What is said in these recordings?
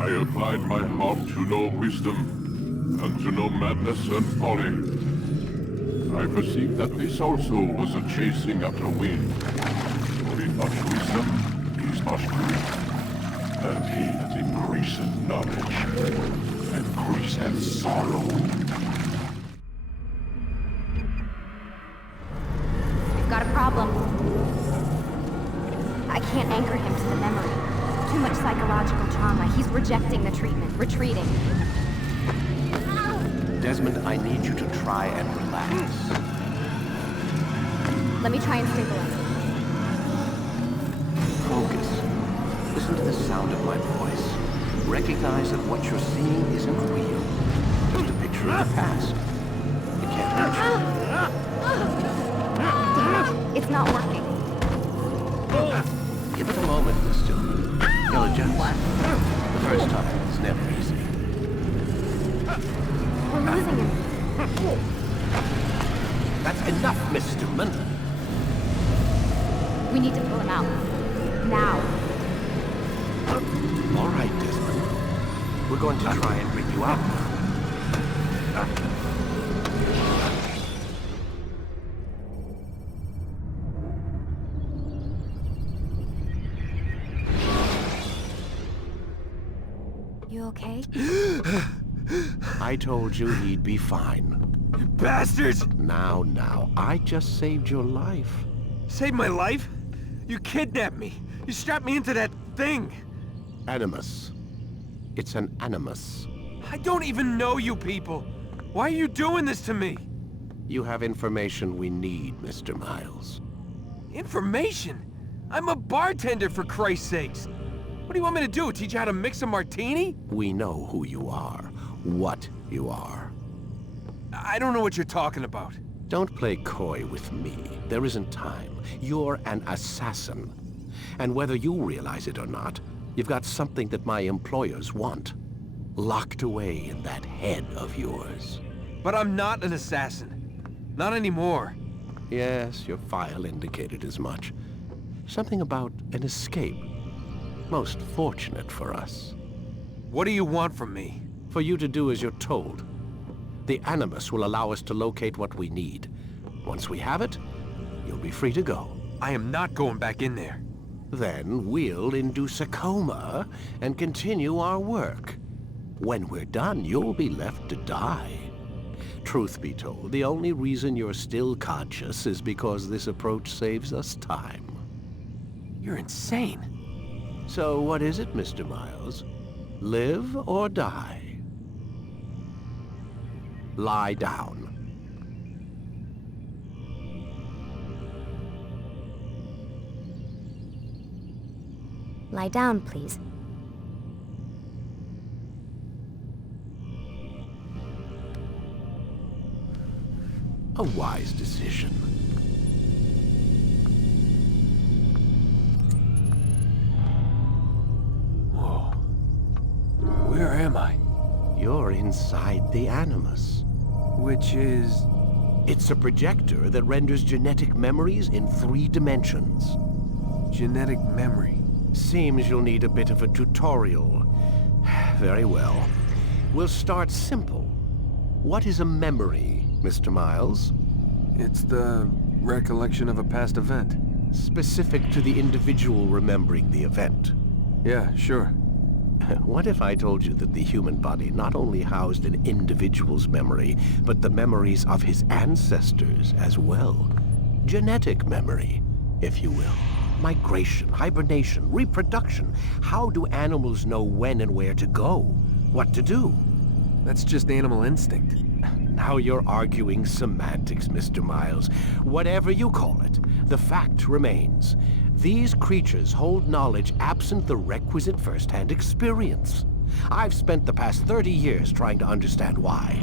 I applied my harp to know wisdom, and to know madness and folly. I perceived that this also was a chasing after wind. For in much wisdom is much grief, and he that increaseth knowledge increaseth sorrow. We've got a problem. I can't anchor him to the memory. Too much psychological trauma. He's rejecting the treatment, retreating. Desmond, I need you to try and relax. Let me try and stabilize him. Focus. Listen to the sound of my voice. Recognize that what you're seeing isn't real. Just a picture of the past. It can't hurt Damn it. It's not working. Give it a moment, Miss Stillman. You'll adjust. The first time is never easy. We're losing him. That's enough, Miss Stillman. We need to pull him out. Now. All right, Desmond. We're going to try and bring you out now. You okay? I told you he'd be fine. You bastards! Now, I just saved your life. Saved my life? You kidnapped me. You strapped me into that thing. Animus. It's an animus. I don't even know you people. Why are you doing this to me? You have information we need, Mr. Miles. Information? I'm a bartender, for Christ's sakes. What do you want me to do? Teach you how to mix a martini? We know who you are, what you are. I don't know what you're talking about. Don't play coy with me. There isn't time. You're an assassin. And whether you realize it or not, you've got something that my employers want. Locked away in that head of yours. But I'm not an assassin. Not anymore. Yes, your file indicated as much. Something about an escape. Most fortunate for us. What do you want from me? For you to do as you're told. The Animus will allow us to locate what we need. Once we have it, you'll be free to go. I am not going back in there. Then we'll induce a coma and continue our work. When we're done, you'll be left to die. Truth be told, the only reason you're still conscious is because this approach saves us time. You're insane. So what is it, Mr. Miles? Live or die? Lie down. Lie down, please. A wise decision. Whoa. Where am I? You're inside the Animus. Which is... It's a projector that renders genetic memories in 3 dimensions. genetic memory. Seems you'll need a bit of a tutorial. Very well. We'll start simple. What is a memory, Mr. Miles? It's the recollection of a past event. Specific to the individual remembering the event. Yeah, sure. What if I told you that the human body not only housed an individual's memory, but the memories of his ancestors as well? Genetic memory, if you will. Migration, hibernation, reproduction. How do animals know when and where to go? What to do? That's just animal instinct. Now you're arguing semantics, Mr. Miles. Whatever you call it, the fact remains. These creatures hold knowledge absent the requisite first-hand experience. I've spent the past 30 years trying to understand why.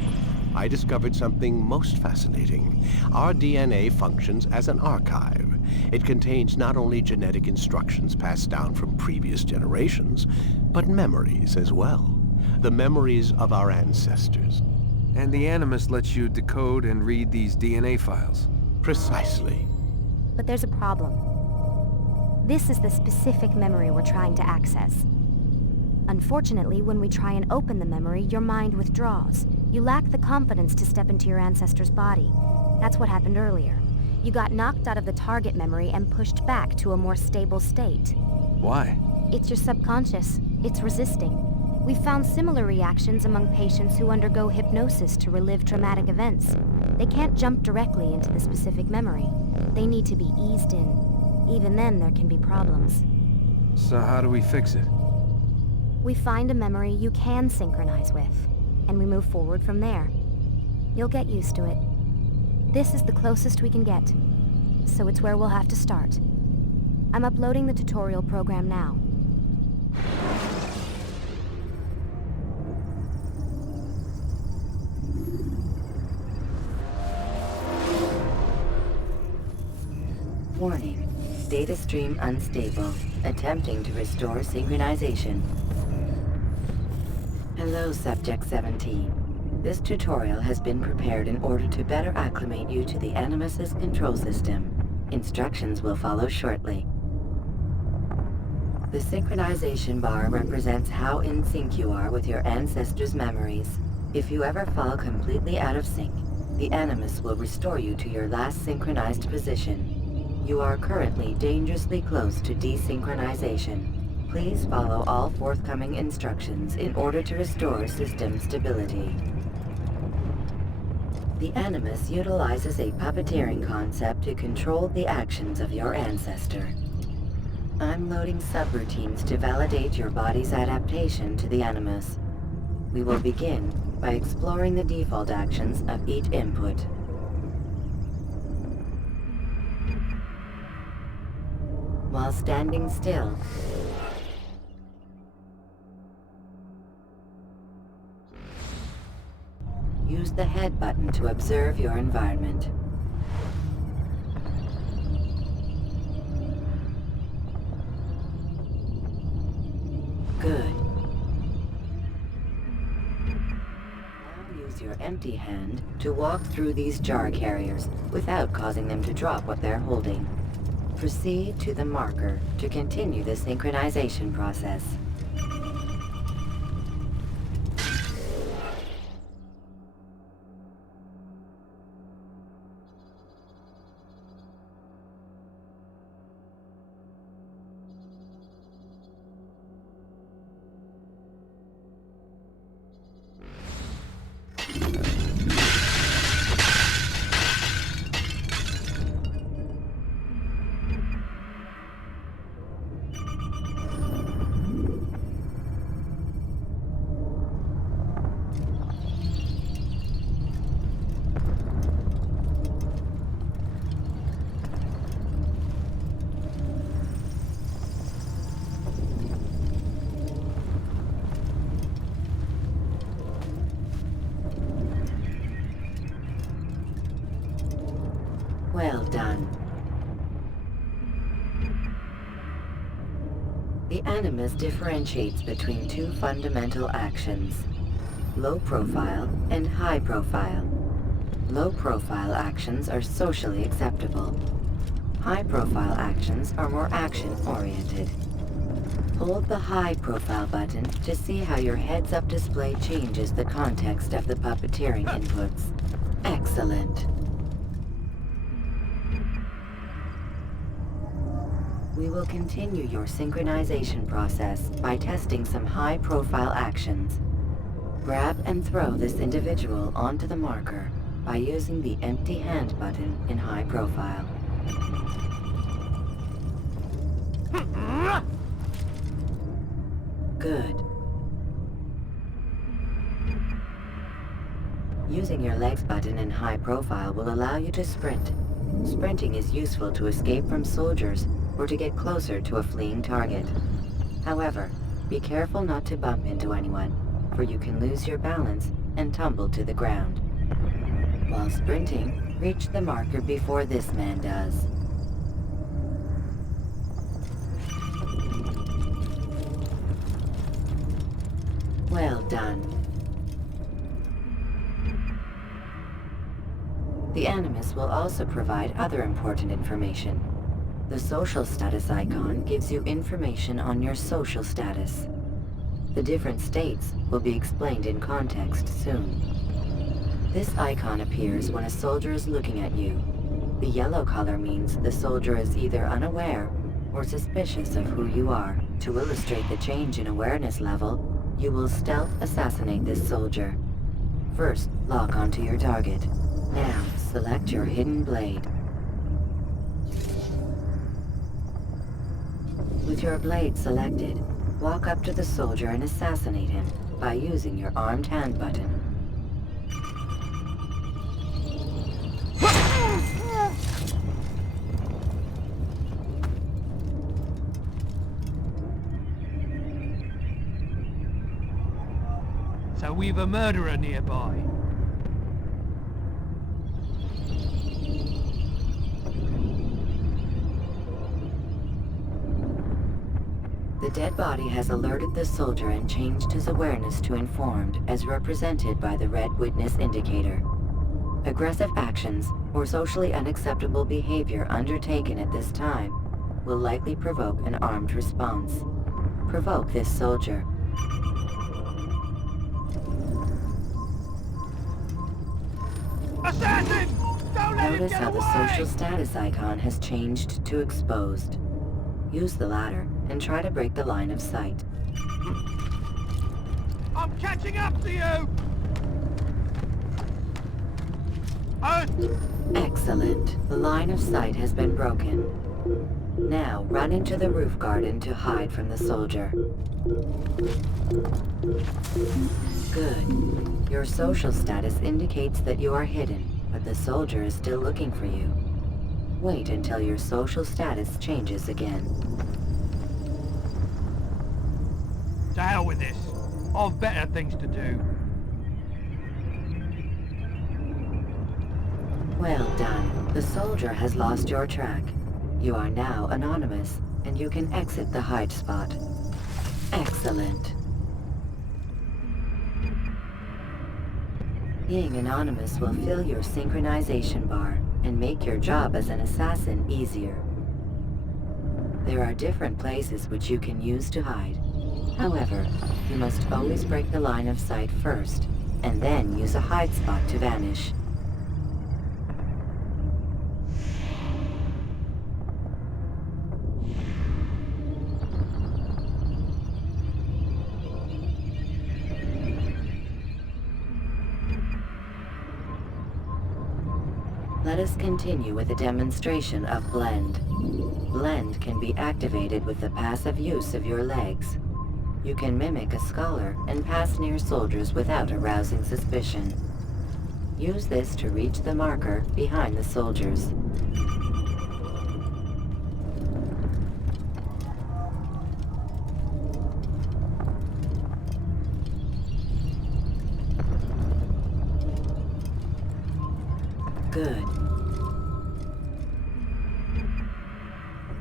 I discovered something most fascinating. Our DNA functions as an archive. It contains not only genetic instructions passed down from previous generations, but memories as well. The memories of our ancestors. And the Animus lets you decode and read these DNA files. Precisely. But there's a problem. This is the specific memory we're trying to access. Unfortunately, when we try and open the memory, your mind withdraws. You lack the confidence to step into your ancestor's body. That's what happened earlier. You got knocked out of the target memory and pushed back to a more stable state. Why? It's your subconscious. It's resisting. We've found similar reactions among patients who undergo hypnosis to relive traumatic events. They can't jump directly into the specific memory. They need to be eased in. Even then, there can be problems. So how do we fix it? We find a memory you can synchronize with, and we move forward from there. You'll get used to it. This is the closest we can get, so it's where we'll have to start. I'm uploading the tutorial program now. Warning. Data stream unstable. Attempting to restore synchronization. Hello, Subject 17. This tutorial has been prepared in order to better acclimate you to the Animus's control system. Instructions will follow shortly. The synchronization bar represents how in sync you are with your ancestors' memories. If you ever fall completely out of sync, the Animus will restore you to your last synchronized position. You are currently dangerously close to desynchronization. Please follow all forthcoming instructions in order to restore system stability. The Animus utilizes a puppeteering concept to control the actions of your ancestor. I'm loading subroutines to validate your body's adaptation to the Animus. We will begin by exploring the default actions of each input. While standing still, use the head button to observe your environment. Good. Now use your empty hand to walk through these jar carriers without causing them to drop what they're holding. Proceed to the marker to continue the synchronization process. Well done. The Animus differentiates between two fundamental actions: low profile and high profile. Low profile actions are socially acceptable. High profile actions are more action-oriented. Hold the high profile button to see how your heads-up display changes the context of the puppeteering inputs. Excellent. We will continue your synchronization process by testing some high-profile actions. Grab and throw this individual onto the marker by using the empty hand button in high profile. Good. Using your legs button in high profile will allow you to sprint. Sprinting is useful to escape from soldiers or to get closer to a fleeing target. However, be careful not to bump into anyone, for you can lose your balance and tumble to the ground. While sprinting, reach the marker before this man does. Well done. The Animus will also provide other important information. The social status icon gives you information on your social status. The different states will be explained in context soon. This icon appears when a soldier is looking at you. The yellow color means the soldier is either unaware or suspicious of who you are. To illustrate the change in awareness level, you will stealth assassinate this soldier. First, lock onto your target. Now, select your hidden blade. With your blade selected, walk up to the soldier and assassinate him by using your armed hand button. So we've a murderer nearby. The dead body has alerted the soldier and changed his awareness to informed, as represented by the red witness indicator. Aggressive actions or socially unacceptable behavior undertaken at this time will likely provoke an armed response. Provoke this soldier. Assassin! Don't let him Notice get how away! the social status icon has changed to exposed. Use the latter and try to break the line of sight. I'm catching up to you! Excellent. The line of sight has been broken. Now, run into the roof garden to hide from the soldier. Good. Your social status indicates that you are hidden, but the soldier is still looking for you. Wait until your social status changes again. To hell with this. I've better things to do. Well done. The soldier has lost your track. You are now anonymous, and you can exit the hide spot. Excellent. Being anonymous will fill your synchronization bar and make your job as an assassin easier. There are different places which you can use to hide. However, you must always break the line of sight first, and then use a hide spot to vanish. Let us continue with a demonstration of Blend. Blend can be activated with the passive use of your legs. You can mimic a scholar and pass near soldiers without arousing suspicion. Use this to reach the marker behind the soldiers. Good.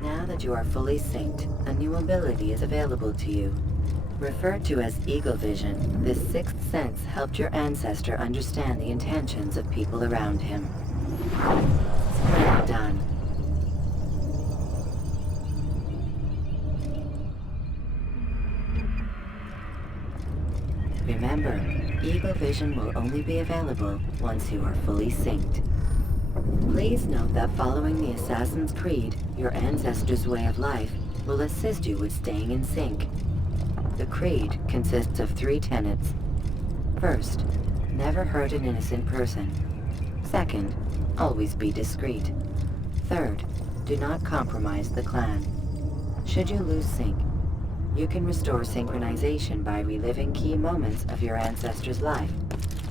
Now that you are fully synced, a new ability is available to you. Referred to as Eagle Vision, this sixth sense helped your ancestor understand the intentions of people around him. Well done. Remember, Eagle Vision will only be available once you are fully synced. Please Please note that following the Assassin's Creed, your ancestors' way of life will assist you with staying in sync. The Creed consists of 3 tenets. First, never hurt an innocent person. Second, always be discreet. Third, do not compromise the clan. Should you lose sync, you can restore synchronization by reliving key moments of your ancestor's life,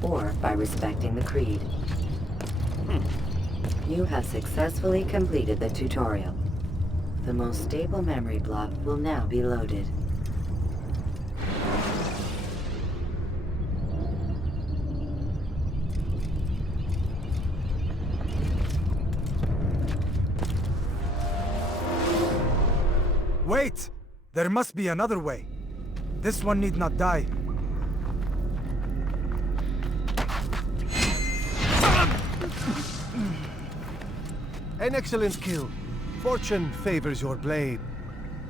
or by respecting the Creed. You have successfully completed the tutorial. The most stable memory block will now be loaded. Wait! There must be another way. This one need not die. An excellent kill. Fortune favors your blade.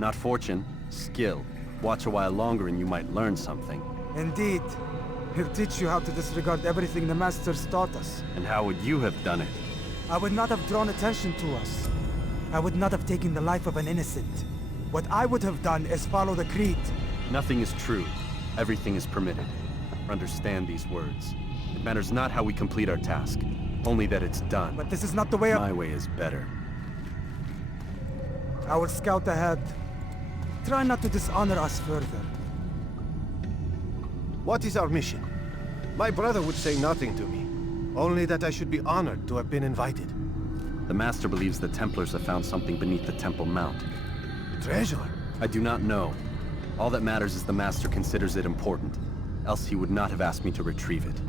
Not fortune, skill. Watch a while longer and you might learn something. Indeed. He'll teach you how to disregard everything the Masters taught us. And how would you have done it? I would not have drawn attention to us. I would not have taken the life of an innocent. What I would have done is follow the Creed. Nothing is true. Everything is permitted. Understand these words. It matters not how we complete our task, only that it's done. But this is not the way My way is better. I will scout ahead. Try not to dishonor us further. What is our mission? My brother would say nothing to me. Only that I should be honored to have been invited. The Master believes the Templars have found something beneath the Temple Mount. Treasure? I do not know. All that matters is the Master considers it important. Else he would not have asked me to retrieve it.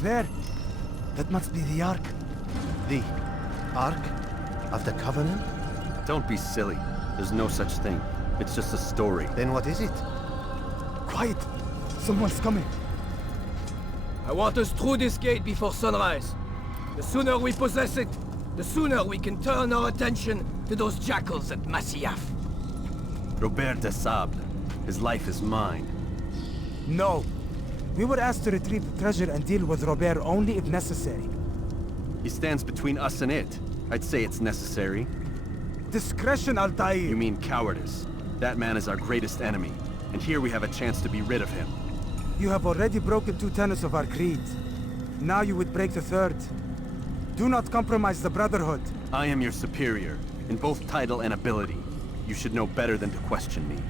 There! That must be the Ark. The Ark of the Covenant? Don't be silly. There's no such thing. It's just a story. Then what is it? Quiet! Someone's coming. I want us through this gate before sunrise. The sooner we possess it, the sooner we can turn our attention to those jackals at Masyaf. Robert de Sable. His life is mine. No. We were asked to retrieve the treasure and deal with Robert only if necessary. He stands between us and it. I'd say it's necessary. Discretion, Altair! You mean cowardice. That man is our greatest enemy, and here we have a chance to be rid of him. You have already broken 2 tenets of our creed. Now you would break the 3rd. Do not compromise the Brotherhood. I am your superior, in both title and ability. You should know better than to question me.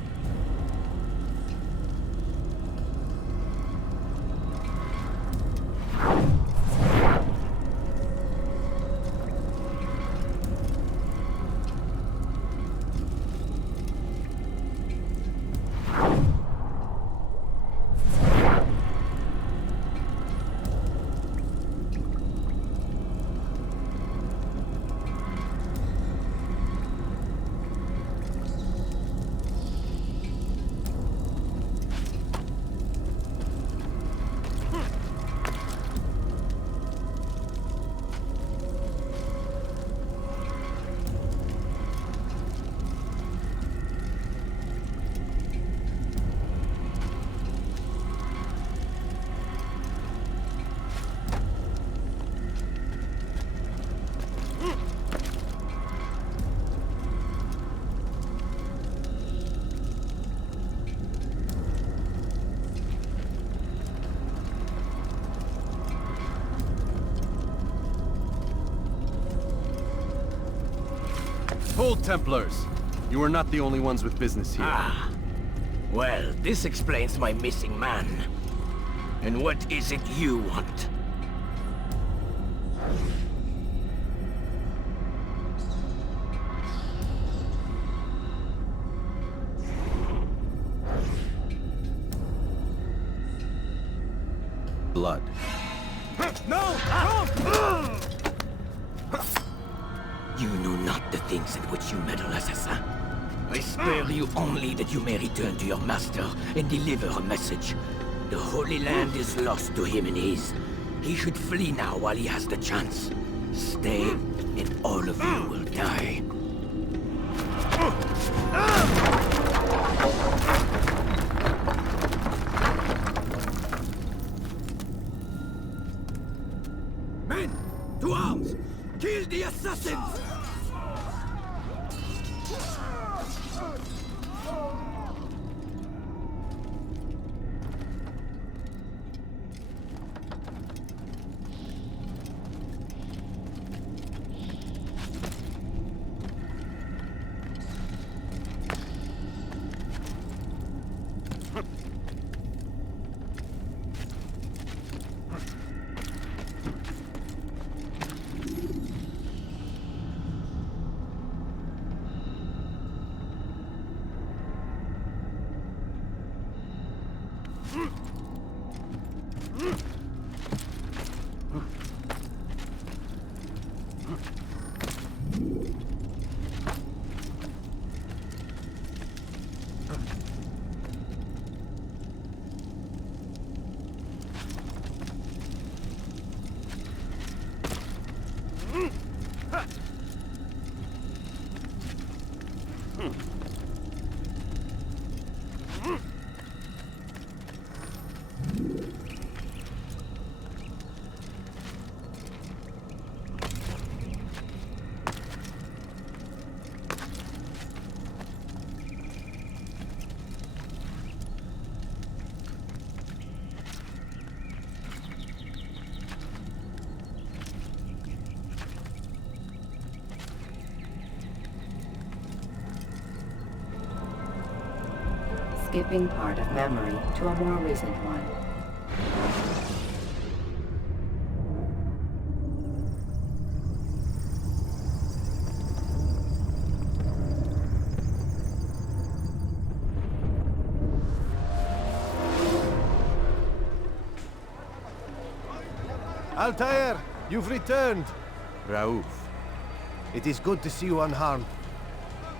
Hold, Templars! You are not the only ones with business here. Ah. Well, this explains my missing man. And what is it you want? Blood. No! You know not the things in which you meddle, assassin. I spare you only that you may return to your master and deliver a message. The Holy Land is lost to him and his. He should flee now while he has the chance. Stay, and all of you will die. Men, to arms! Kill the assassins! Skipping part of memory to a more recent one. Altair, you've returned. Raouf. It is good to see you unharmed.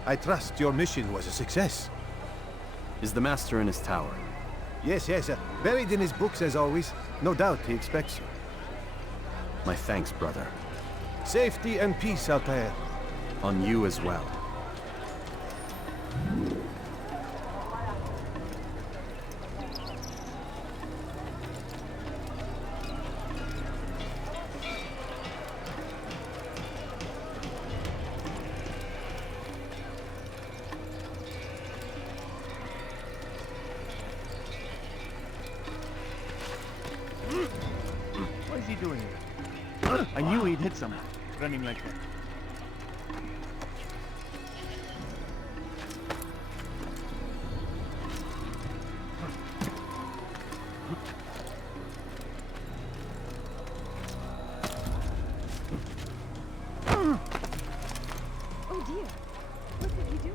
I trust your mission was a success. Is the Master in his tower? Yes, buried in his books as always. No doubt he expects you. My thanks, brother. Safety and peace, Altair. On you as well. What is he doing here? I knew he'd hit someone, running like that. Oh dear, what did he do?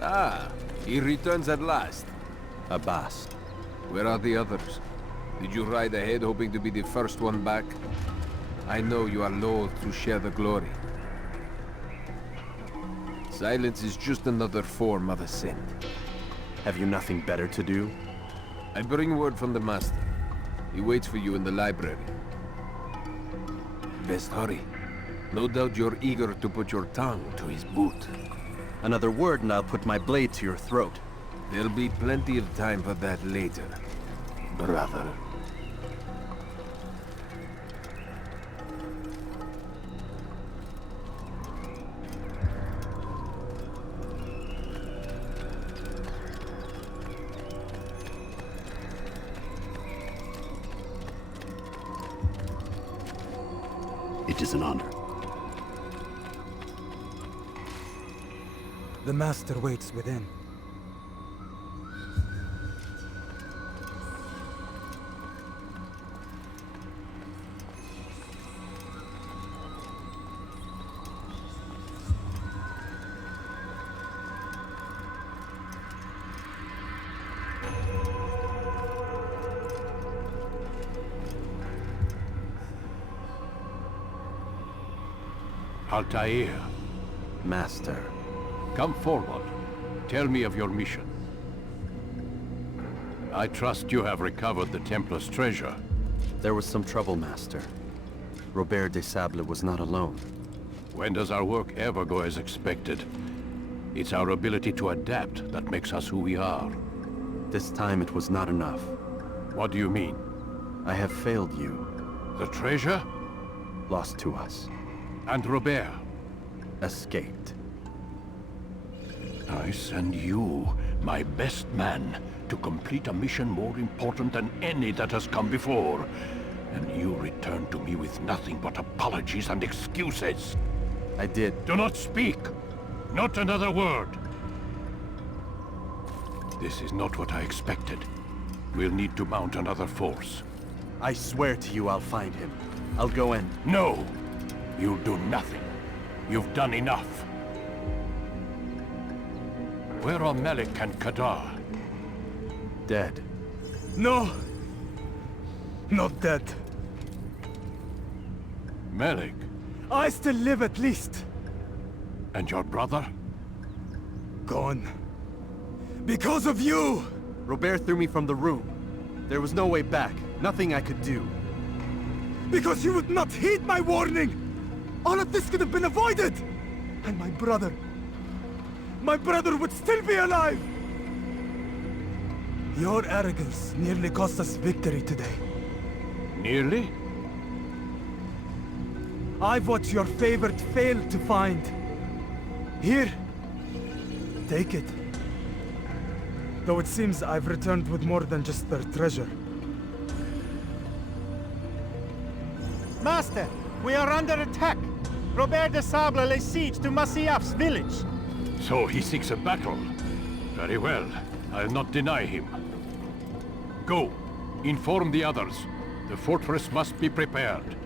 Ah, he returns at last. Abbas, Where are the others? Did you ride ahead hoping to be the first one back? I know you are loath to share the glory. Silence is just another form of assent. Have you nothing better to do? I bring word from the Master. He waits for you in the library. Best hurry. No doubt you're eager to put your tongue to his boot. Another word and I'll put my blade to your throat. There'll be plenty of time for that later, brother. It is an honor. The Master waits within. Altair, Master. come forward. Tell me of your mission. I trust you have recovered the Templar's treasure. There was some trouble, Master. Robert de Sable was not alone. When does our work ever go as expected? It's our ability to adapt that makes us who we are. This time it was not enough. What do you mean? I have failed you. The treasure? Lost to us. And Robert? Escaped. I send you, my best man, to complete a mission more important than any that has come before. And you return to me with nothing but apologies and excuses. I did. Do not speak! Not another word! This is not what I expected. We'll need to mount another force. I swear to you I'll find him. I'll go in. No! You'll do nothing. You've done enough. Where are Melik and Kadar? Dead. No! Not dead. Melik? I still live at least. And your brother? Gone. Because of you! Robert threw me from the room. There was no way back. Nothing I could do. Because you would not heed my warning! All of this could have been avoided! And my brother would still be alive! Your arrogance nearly cost us victory today. Nearly? I've what your favorite failed to find. Here, take it. Though it seems I've returned with more than just their treasure. Master, we are under attack. Robert de Sable lays siege to Masyaf's village. So he seeks a battle. Very well. I'll not deny him. Go. Inform the others. The fortress must be prepared.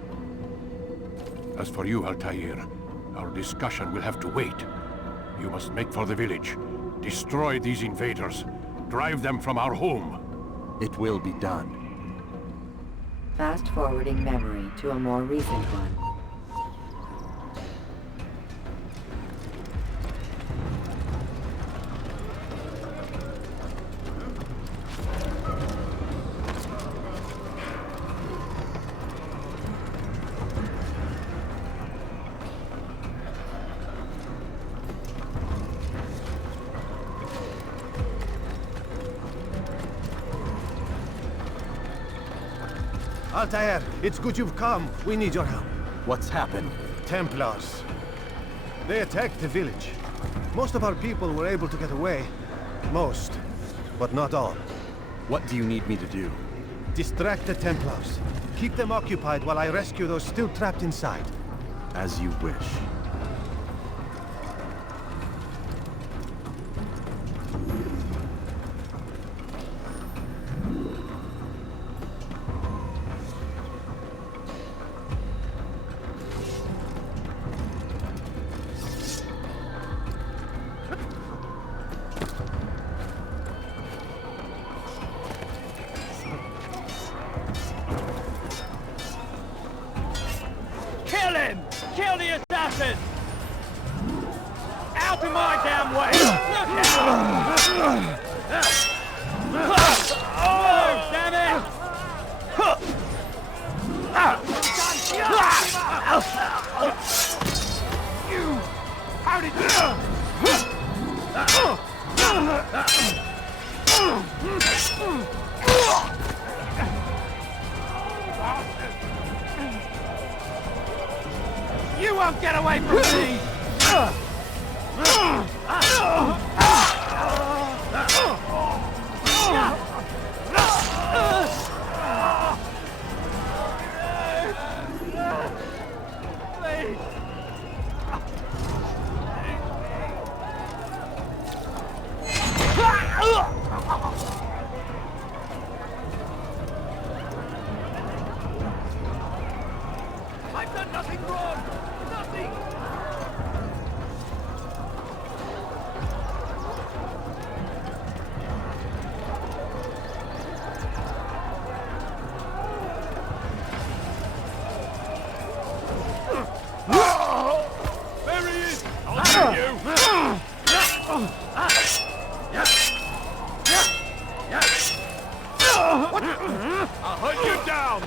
As for you, Altair, our discussion will have to wait. You must make for the village. Destroy these invaders. Drive them from our home. It will be done. Fast-forwarding memory to a more recent one. Altair, it's good you've come. We need your help. What's happened? Templars. They attacked the village. Most of our people were able to get away. Most, but not all. What do you need me to do? Distract the Templars. Keep them occupied while I rescue those still trapped inside. As you wish. Kill him! Kill the assassin! Out of my damn way! Look out! Oh, damn it! You! How did you won't get away from me! I've done nothing wrong! Nothing! There he is! I'll get you! What? I'll hunt you down!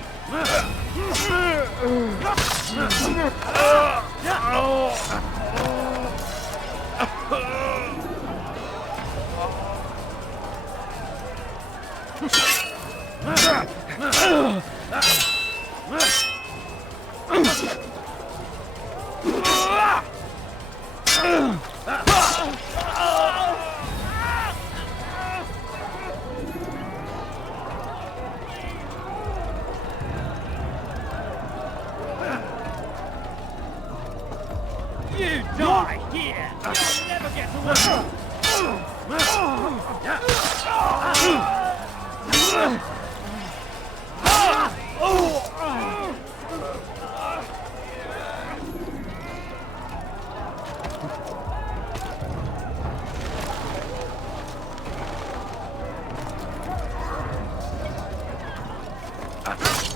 You die here! You'll never get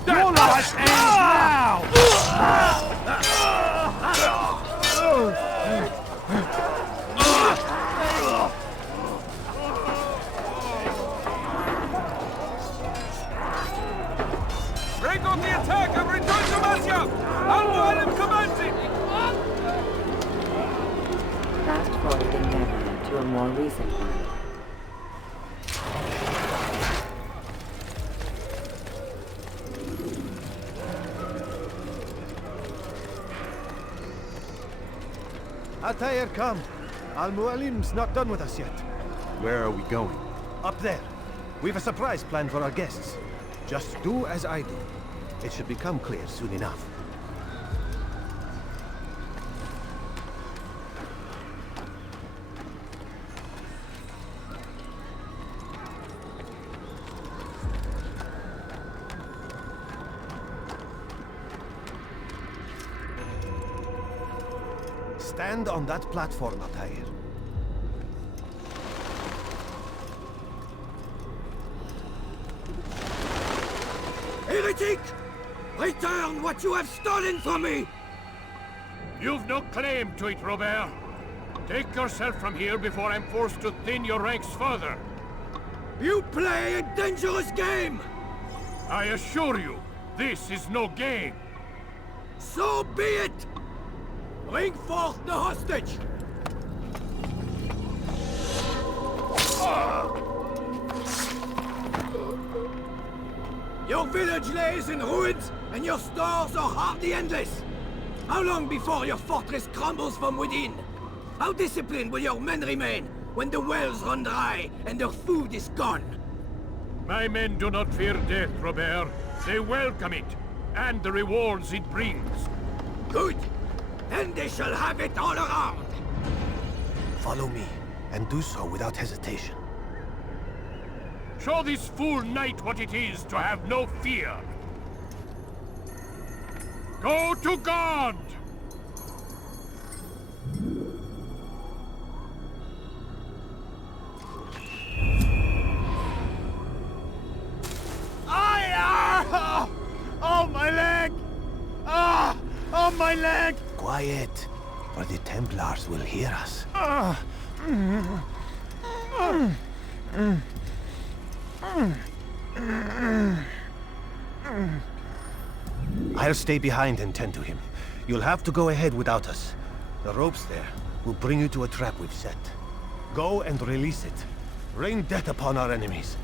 Your life ends now! Break off the attack and return to Masya! Al-Mualim commands it! Fast forwarding memory to a more recent one. Altair, come. Al-Mualim's not done with us yet. Where are we going? Up there. We've a surprise planned for our guests. Just do as I do. It should become clear soon enough. Stand on that platform, Altair. Heretic! Return what you have stolen from me! You've no claim to it, Robert. Take yourself from here before I'm forced to thin your ranks further. You play a dangerous game! I assure you, this is no game. So be it! Bring forth the hostage! Your village lays in ruins, and your stores are hardly endless. How long before your fortress crumbles from within? How disciplined will your men remain when the wells run dry and their food is gone? My men do not fear death, Robert. They welcome it, and the rewards it brings. Good! Then they shall have it all around! Follow me, and do so without hesitation. Show this fool knight what it is to have no fear. Go to God! Oh, my leg! Ah! Oh, my my leg! Quiet, or the Templars will hear us. I'll stay behind and tend to him. You'll have to go ahead without us. The ropes there will bring you to a trap we've set. Go and release it. Rain death upon our enemies.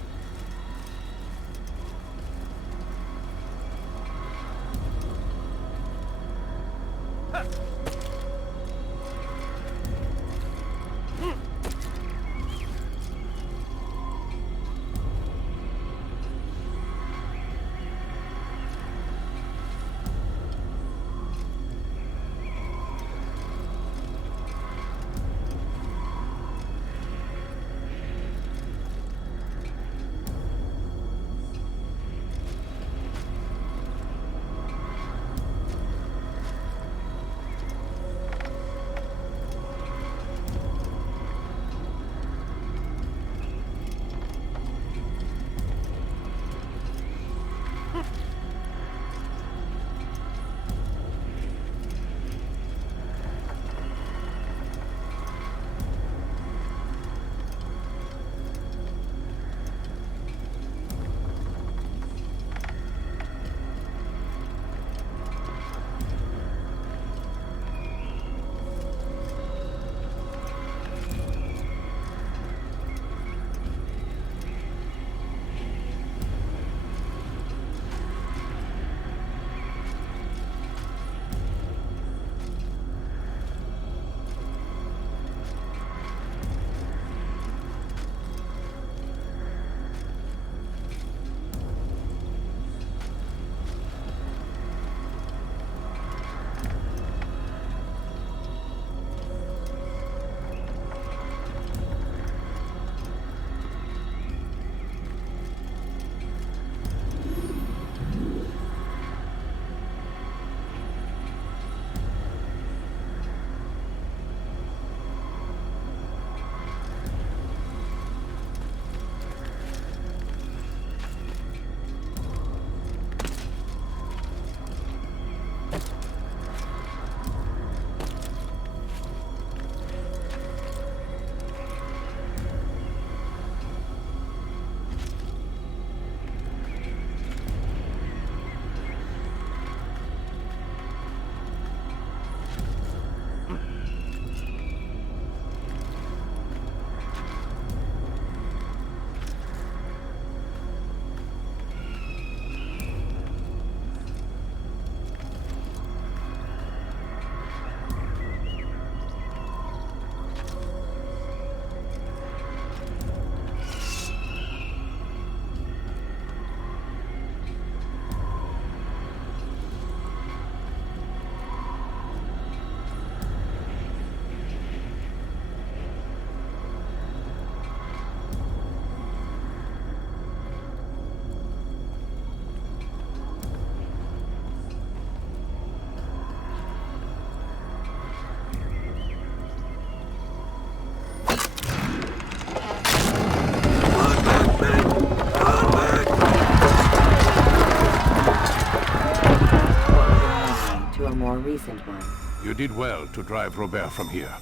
recent one. You did well to drive Robert from here.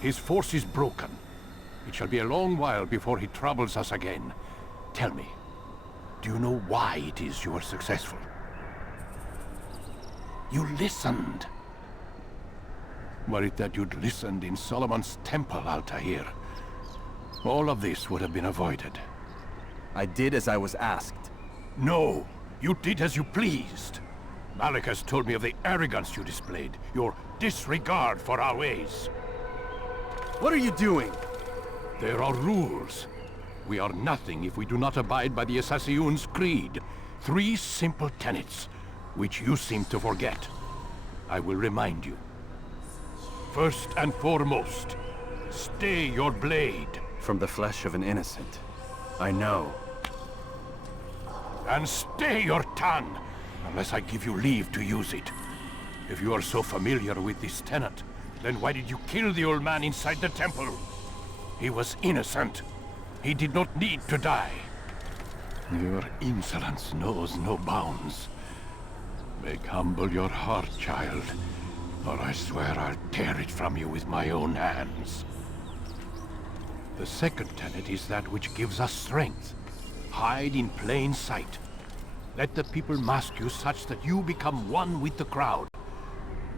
His force is broken. It shall be a long while before he troubles us again. Tell me, do you know why it is you were successful? You listened. Were it that you'd listened in Solomon's temple, Altair, all of this would have been avoided. I did as I was asked. No, you did as you pleased. Malik has told me of the arrogance you displayed, your disregard for our ways. What are you doing? There are rules. We are nothing if we do not abide by the Assassin's creed. 3 simple tenets, which you seem to forget. I will remind you. First and foremost, stay your blade. From the flesh of an innocent. I know. And stay your tongue, unless I give you leave to use it. If you are so familiar with this tenet, then why did you kill the old man inside the temple? He was innocent. He did not need to die. Your insolence knows no bounds. Make humble your heart, child, or I swear I'll tear it from you with my own hands. The second tenet is that which gives us strength. Hide in plain sight. Let the people mask you such that you become one with the crowd.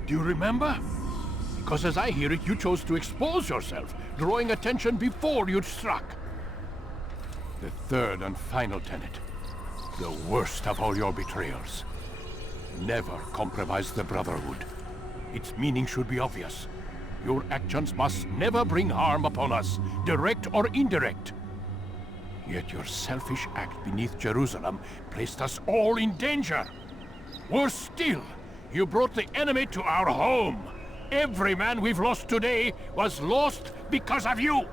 Do you remember? Because as I hear it, you chose to expose yourself, drawing attention before you'd struck. The third and final tenet. The worst of all your betrayals. Never compromise the Brotherhood. Its meaning should be obvious. Your actions must never bring harm upon us, direct or indirect. Yet your selfish act beneath Jerusalem placed us all in danger. Worse still, you brought the enemy to our home. Every man we've lost today was lost because of you.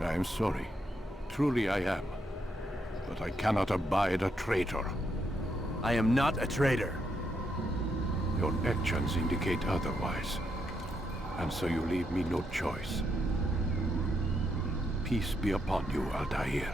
I'm sorry. Truly I am. But I cannot abide a traitor. I am not a traitor. Your actions indicate otherwise. And so you leave me no choice. Peace be upon you, Altair.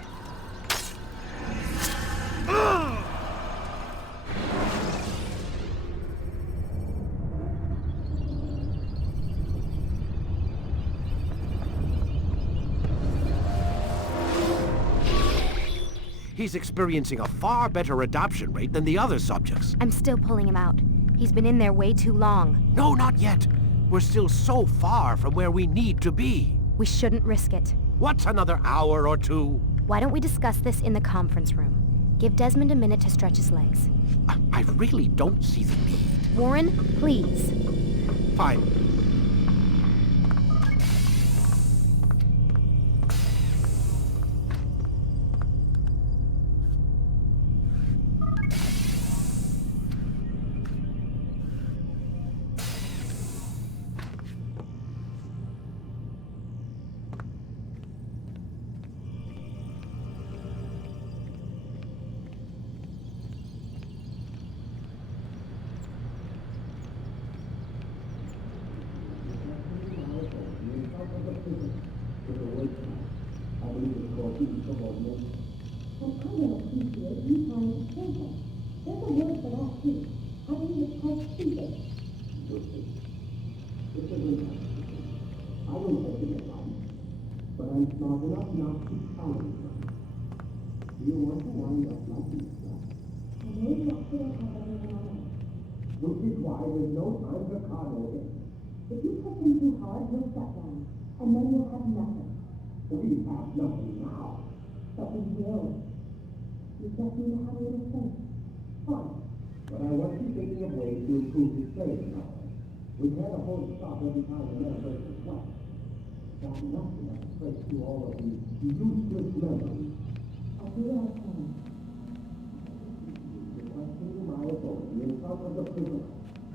He's experiencing a far better adoption rate than the other subjects. I'm still pulling him out. He's been in there way too long. No, not yet. We're still so far from where we need to be. We shouldn't risk it. What's another hour or two? Why don't we discuss this in the conference room? Give Desmond a minute to stretch his legs. I really don't see the need. Warren, please. Fine.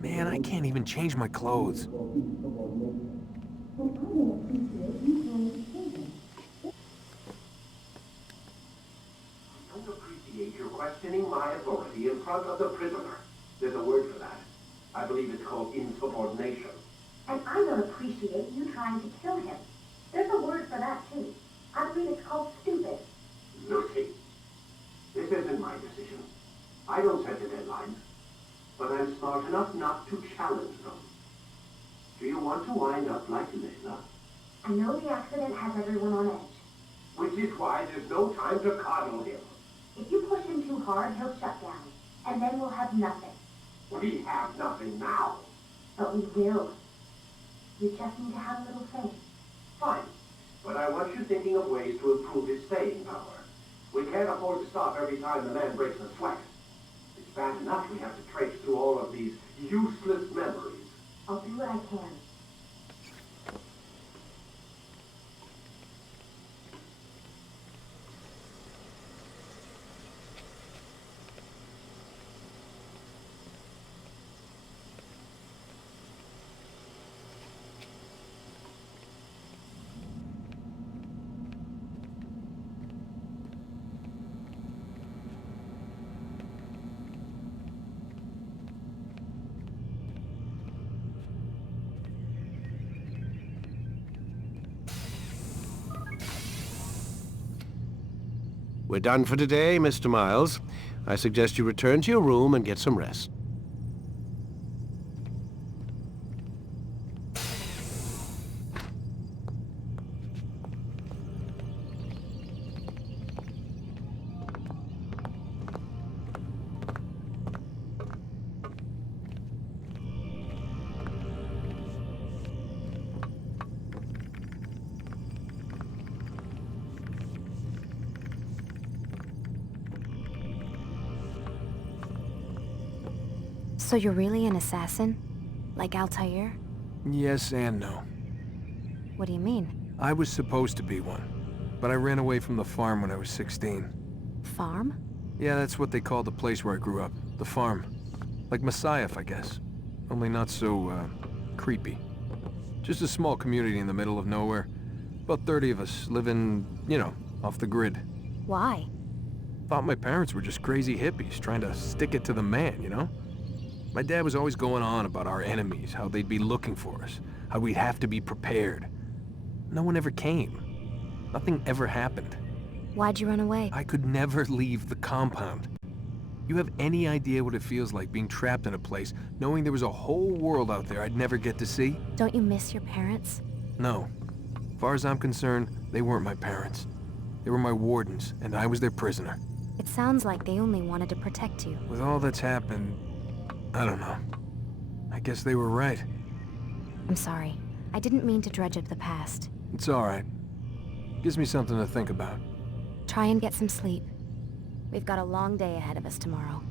Man, I can't even change my clothes. You're questioning my authority in front of the prisoner. There's a word for that. I believe it's called insubordination. And I don't appreciate you trying to kill him. There's a word for that, too. I believe it's called stupid. Lucy, this isn't my decision. I don't set the deadlines. But I'm smart enough not to challenge them. Do you want to wind up like Layla? I know the accident has everyone on edge. Which is why there's no time to coddle him. If you push him too hard, he'll shut down. And then we'll have nothing. We have nothing now. But we will. You just need to have a little faith. Fine. But I want you thinking of ways to improve his staying power. We can't afford to stop every time the man breaks a sweat. It's bad enough we have to trace through all of these useless memories. I'll do what I can. We're done for today, Mr. Miles. I suggest you return to your room and get some rest. So you're really an assassin? Like Altair? Yes and no. What do you mean? I was supposed to be one, but I ran away from the farm when I was 16. Farm? Yeah, that's what they called the place where I grew up. The farm. Like Messiah, I guess. Only not so, creepy. Just a small community in the middle of nowhere. About 30 of us living, you know, off the grid. Why? Thought my parents were just crazy hippies trying to stick it to the man, you know? My dad was always going on about our enemies, how they'd be looking for us, how we'd have to be prepared. No one ever came. Nothing ever happened. Why'd you run away? I could never leave the compound. You have any idea what it feels like being trapped in a place, knowing there was a whole world out there I'd never get to see? Don't you miss your parents? No. As far as I'm concerned, they weren't my parents. They were my wardens, and I was their prisoner. It sounds like they only wanted to protect you. With all that's happened, I don't know. I guess they were right. I'm sorry. I didn't mean to dredge up the past. It's all right. Gives me something to think about. Try and get some sleep. We've got a long day ahead of us tomorrow.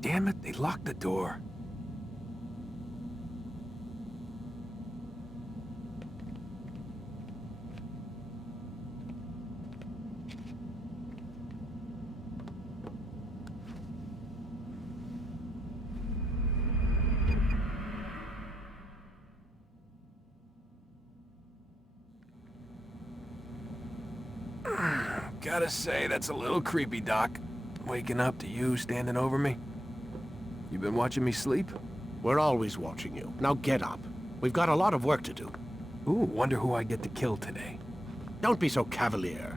Damn it, they locked the door. Gotta say, that's a little creepy, Doc. Waking up to you standing over me. You been watching me sleep? We're always watching you. Now get up. We've got a lot of work to do. Ooh, wonder who I get to kill today. Don't be so cavalier.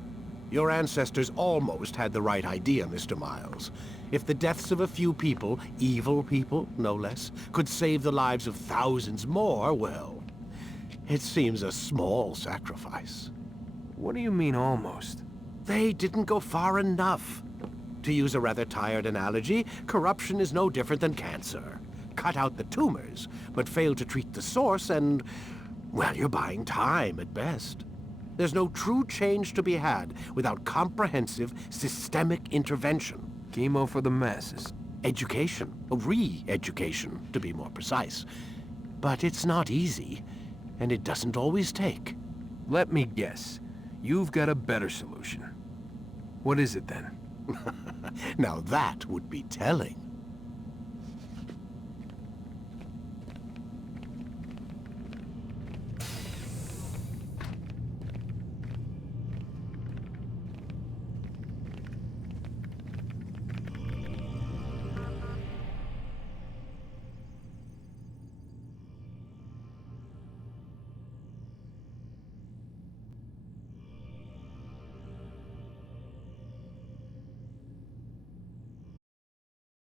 Your ancestors almost had the right idea, Mr. Miles. If the deaths of a few people, evil people, no less, could save the lives of thousands more, well, it seems a small sacrifice. What do you mean, almost? They didn't go far enough. To use a rather tired analogy, corruption is no different than cancer. Cut out the tumors, but fail to treat the source and, well, you're buying time at best. There's no true change to be had without comprehensive, systemic intervention. Chemo for the masses. Education, re-education, to be more precise. But it's not easy, and it doesn't always take. Let me guess. You've got a better solution. What is it then? Now that would be telling.